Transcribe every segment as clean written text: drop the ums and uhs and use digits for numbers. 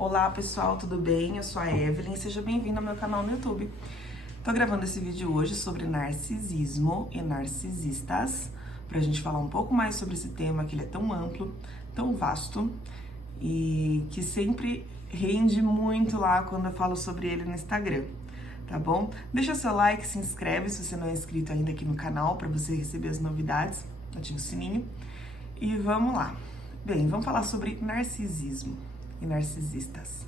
Olá pessoal, tudo bem? Eu sou a Evelyn, seja bem-vindo ao meu canal no YouTube. Tô gravando esse vídeo hoje sobre narcisismo e narcisistas, pra gente falar um pouco mais sobre esse tema, que ele é tão amplo, tão vasto e que sempre rende muito lá quando eu falo sobre ele no Instagram, tá bom? Deixa seu like, se inscreve se você não é inscrito ainda aqui no canal pra você receber as novidades, ativa o sininho e vamos lá. Bem, vamos falar sobre narcisismo e narcisistas.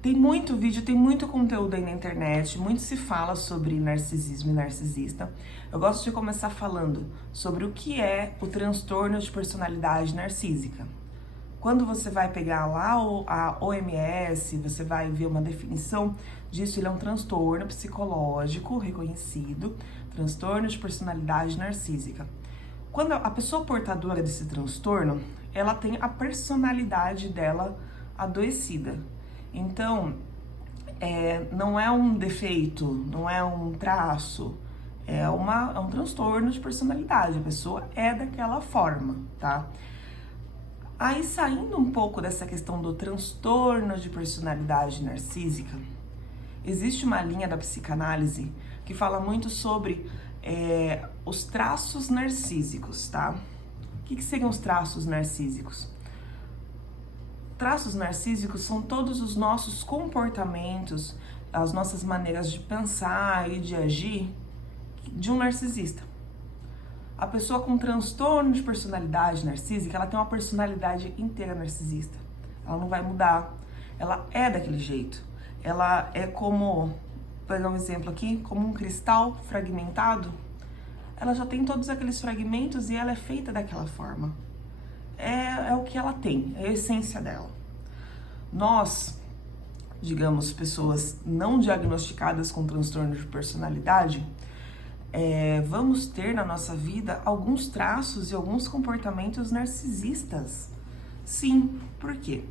Tem muito vídeo, tem muito conteúdo aí na internet, muito se fala sobre narcisismo e narcisista. Eu gosto de começar falando sobre o que é o transtorno de personalidade narcísica. Quando você vai pegar lá a OMS, você vai ver uma definição disso, ele é um transtorno psicológico reconhecido, transtorno de personalidade narcísica. Quando a pessoa portadora desse transtorno, ela tem a personalidade dela adoecida. Então, não é um defeito, não é um traço, é um transtorno de personalidade. A pessoa é daquela forma, tá? Aí, saindo um pouco dessa questão do transtorno de personalidade narcísica, existe uma linha da psicanálise que fala muito sobre os traços narcísicos, tá? O que seriam os traços narcísicos? Traços narcísicos são todos os nossos comportamentos, as nossas maneiras de pensar e de agir de um narcisista. A pessoa com transtorno de personalidade narcísica, ela tem uma personalidade inteira narcisista. Ela não vai mudar, ela é daquele jeito. Ela é como, vou pegar um exemplo aqui, como um cristal fragmentado. Ela já tem todos aqueles fragmentos e ela é feita daquela forma. É o que ela tem, é a essência dela. Nós, digamos, pessoas não diagnosticadas com transtorno de personalidade, vamos ter na nossa vida alguns traços e alguns comportamentos narcisistas. Sim, por quê?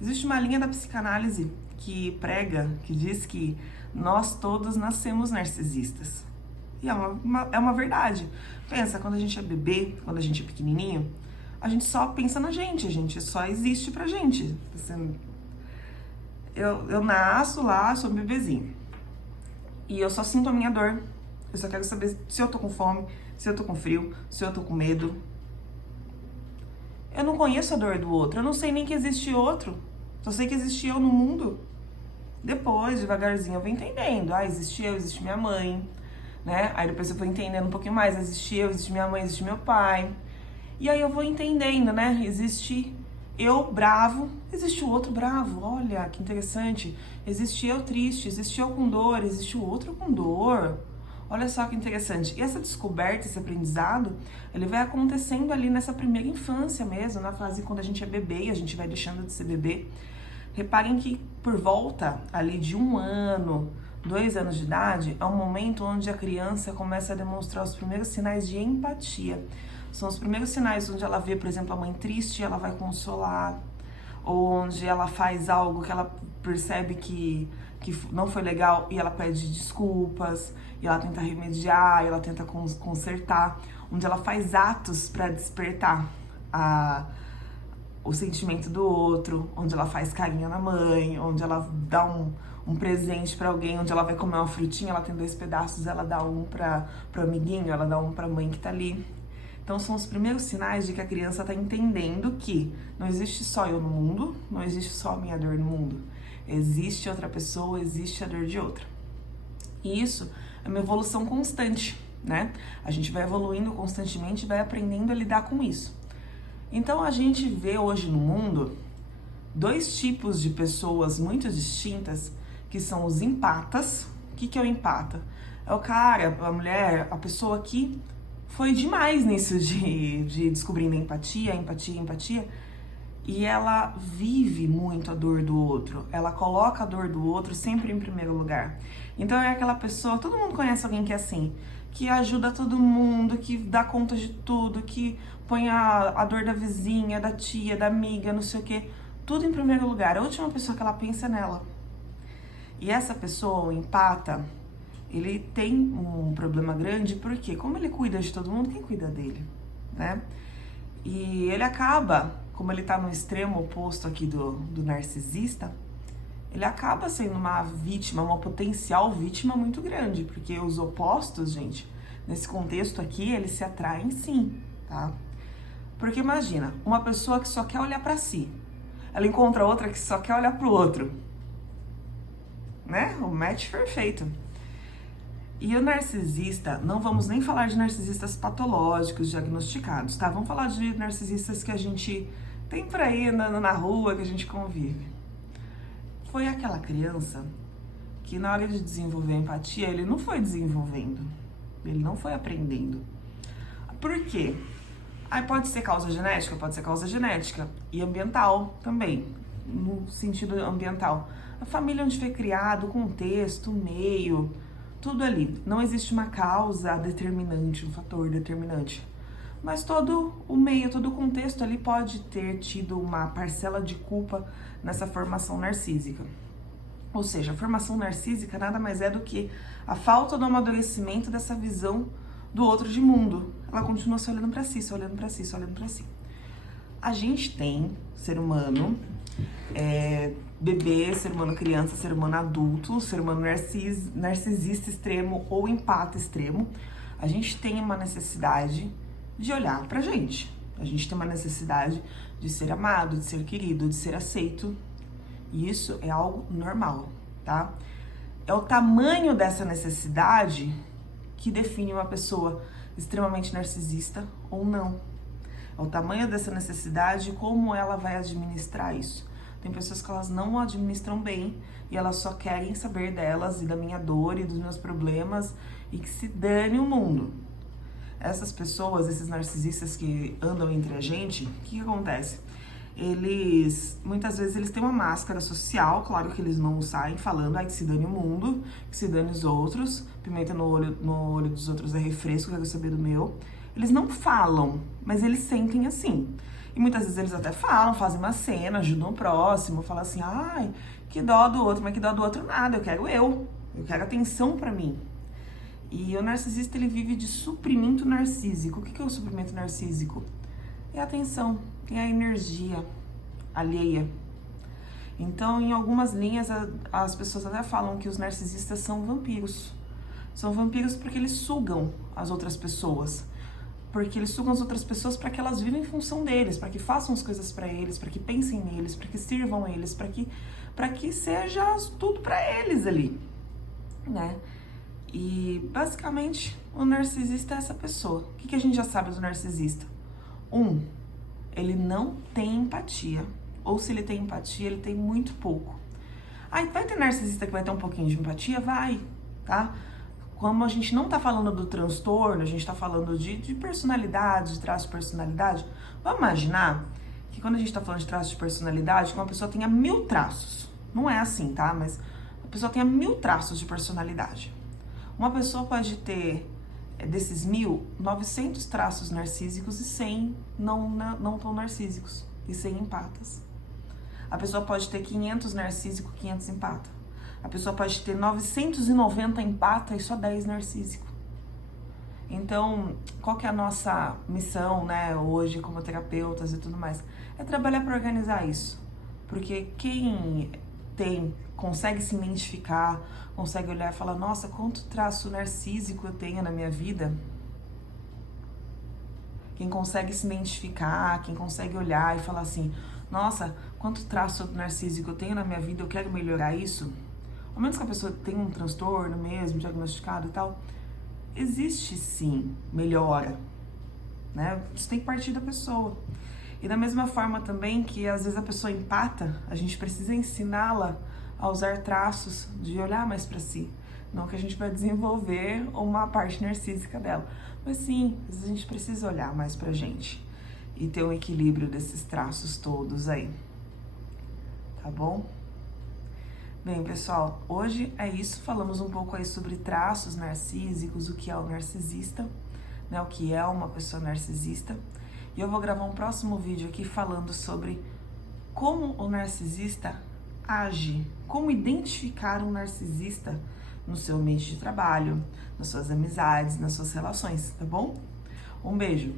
Existe uma linha da psicanálise que prega, que diz que nós todos nascemos narcisistas. E é uma verdade. Pensa, quando a gente é bebê, quando a gente é pequenininho, a gente só pensa na gente, a gente só existe pra gente. Eu nasço lá, sou um bebezinho. E eu só sinto a minha dor. Eu só quero saber se eu tô com fome, se eu tô com frio, se eu tô com medo. Eu não conheço a dor do outro, eu não sei nem que existe outro. Só sei que existe eu no mundo. Depois, devagarzinho, eu vou entendendo. Existe eu, existe minha mãe, né? Aí depois eu vou entendendo um pouquinho mais. Existe eu, existe minha mãe, existe meu pai. E aí eu vou entendendo, né? Existe eu bravo, existe o outro bravo. Olha, que interessante. Existe eu triste, existe eu com dor, existe o outro com dor. Olha só que interessante. E essa descoberta, esse aprendizado, ele vai acontecendo ali nessa primeira infância mesmo, na fase quando a gente é bebê e a gente vai deixando de ser bebê. Reparem que por volta ali de 1 ano, 2 anos de idade, é um momento onde a criança começa a demonstrar os primeiros sinais de empatia. São os primeiros sinais onde ela vê, por exemplo, a mãe triste, ela vai consolar, ou onde ela faz algo que ela percebe que não foi legal e ela pede desculpas, e ela tenta remediar, e ela tenta consertar, onde ela faz atos para despertar o sentimento do outro, onde ela faz carinho na mãe, onde ela dá um presente para alguém, onde ela vai comer uma frutinha, ela tem 2 pedaços, ela dá um pro amiguinho, ela dá um pra mãe que tá ali. Então são os primeiros sinais de que a criança tá entendendo que não existe só eu no mundo, não existe só a minha dor no mundo. Existe outra pessoa, existe a dor de outra. E isso é uma evolução constante, né? A gente vai evoluindo constantemente e vai aprendendo a lidar com isso. Então a gente vê hoje no mundo 2 tipos de pessoas muito distintas, que são os empatas. O que é o empata? É o cara, a mulher, a pessoa que foi demais nisso de descobrindo empatia, e ela vive muito a dor do outro, ela coloca a dor do outro sempre em primeiro lugar. Então é aquela pessoa, todo mundo conhece alguém que é assim, que ajuda todo mundo, que dá conta de tudo, que põe a dor da vizinha, da tia, da amiga, não sei o que, tudo em primeiro lugar. A última pessoa que ela pensa é nela. E essa pessoa, o empata, ele tem um problema grande, porque como ele cuida de todo mundo, quem cuida dele, né? E ele acaba, como ele tá no extremo oposto aqui do narcisista, ele acaba sendo uma vítima, uma potencial vítima muito grande, porque os opostos, gente, nesse contexto aqui, eles se atraem sim, tá? Porque imagina, uma pessoa que só quer olhar pra si, ela encontra outra que só quer olhar pro outro, né? O match perfeito. E o narcisista, não vamos nem falar de narcisistas patológicos, diagnosticados, tá? Vamos falar de narcisistas que a gente tem por aí andando na rua, que a gente convive. Foi aquela criança que na hora de desenvolver empatia, ele não foi desenvolvendo, ele não foi aprendendo. Por quê? Aí pode ser causa genética e ambiental também, no sentido ambiental. A família onde foi criado, o contexto, o meio, tudo ali. Não existe uma causa determinante, um fator determinante. Mas todo o meio, todo o contexto ali pode ter tido uma parcela de culpa nessa formação narcísica. Ou seja, a formação narcísica nada mais é do que a falta do amadurecimento dessa visão do outro de mundo. Ela continua se olhando para si, só olhando para si, só olhando para si. A gente tem, ser humano, bebê, ser humano criança, ser humano adulto, ser humano narcisista extremo ou empata extremo. A gente tem uma necessidade de olhar pra gente. A gente tem uma necessidade de ser amado, de ser querido, de ser aceito. E isso é algo normal, tá? É o tamanho dessa necessidade que define uma pessoa extremamente narcisista ou não. É o tamanho dessa necessidade e como ela vai administrar isso. Tem pessoas que elas não administram bem e elas só querem saber delas e da minha dor e dos meus problemas e que se dane o mundo. Essas pessoas, esses narcisistas que andam entre a gente, o que acontece? Muitas vezes eles têm uma máscara social, claro que eles não saem falando, ai, que se dane o mundo, que se dane os outros, pimenta no olho dos outros é refresco, quero saber do meu. Eles não falam, mas eles sentem assim. E muitas vezes eles até falam, fazem uma cena, ajudam o próximo, falam assim, ai, que dó do outro, mas que dó do outro nada, eu quero atenção pra mim. E o narcisista, ele vive de suprimento narcísico. O que é o suprimento narcísico? É a atenção, é a energia alheia. Então, em algumas linhas, as pessoas até falam que os narcisistas são vampiros. São vampiros porque eles sugam as outras pessoas. Porque eles sugam as outras pessoas para que elas vivem em função deles, para que façam as coisas para eles, para que pensem neles, para que sirvam eles, para que seja tudo para eles ali, né? E, basicamente, o narcisista é essa pessoa. O que a gente já sabe do narcisista? Ele não tem empatia. Ou se ele tem empatia, ele tem muito pouco. Aí, vai ter narcisista que vai ter um pouquinho de empatia? Vai, tá? Como a gente não tá falando do transtorno, a gente tá falando de personalidade, de traço de personalidade. Vamos imaginar que quando a gente tá falando de traço de personalidade, que uma pessoa tenha 1000 traços. Não é assim, tá? Mas a pessoa tenha 1000 traços de personalidade. Uma pessoa pode ter, desses 1000, 900 traços narcísicos e 100 não tão narcísicos, e 100 empatas. A pessoa pode ter 500 narcísico, 500 empata. A pessoa pode ter 990 empata e só 10 narcísico. Então, qual que é a nossa missão, né, hoje como terapeutas e tudo mais? É trabalhar para organizar isso. Porque quem consegue se identificar, consegue olhar e falar, nossa, quanto traço narcísico eu tenho na minha vida. Quem consegue se identificar, quem consegue olhar e falar assim, nossa, quanto traço narcísico eu tenho na minha vida, eu quero melhorar isso. Ao menos que a pessoa tenha um transtorno mesmo, diagnosticado e tal, existe sim melhora, né? Isso tem que partir da pessoa. E da mesma forma também que às vezes a pessoa empata, a gente precisa ensiná-la a usar traços de olhar mais para si. Não que a gente vai desenvolver uma parte narcísica dela, mas sim, às vezes a gente precisa olhar mais pra gente e ter um equilíbrio desses traços todos aí. Tá bom? Bem, pessoal, hoje é isso. Falamos um pouco aí sobre traços narcísicos, o que é o narcisista, né? O que é uma pessoa narcisista. E eu vou gravar um próximo vídeo aqui falando sobre como o narcisista age, como identificar um narcisista no seu ambiente de trabalho, nas suas amizades, nas suas relações, tá bom? Um beijo!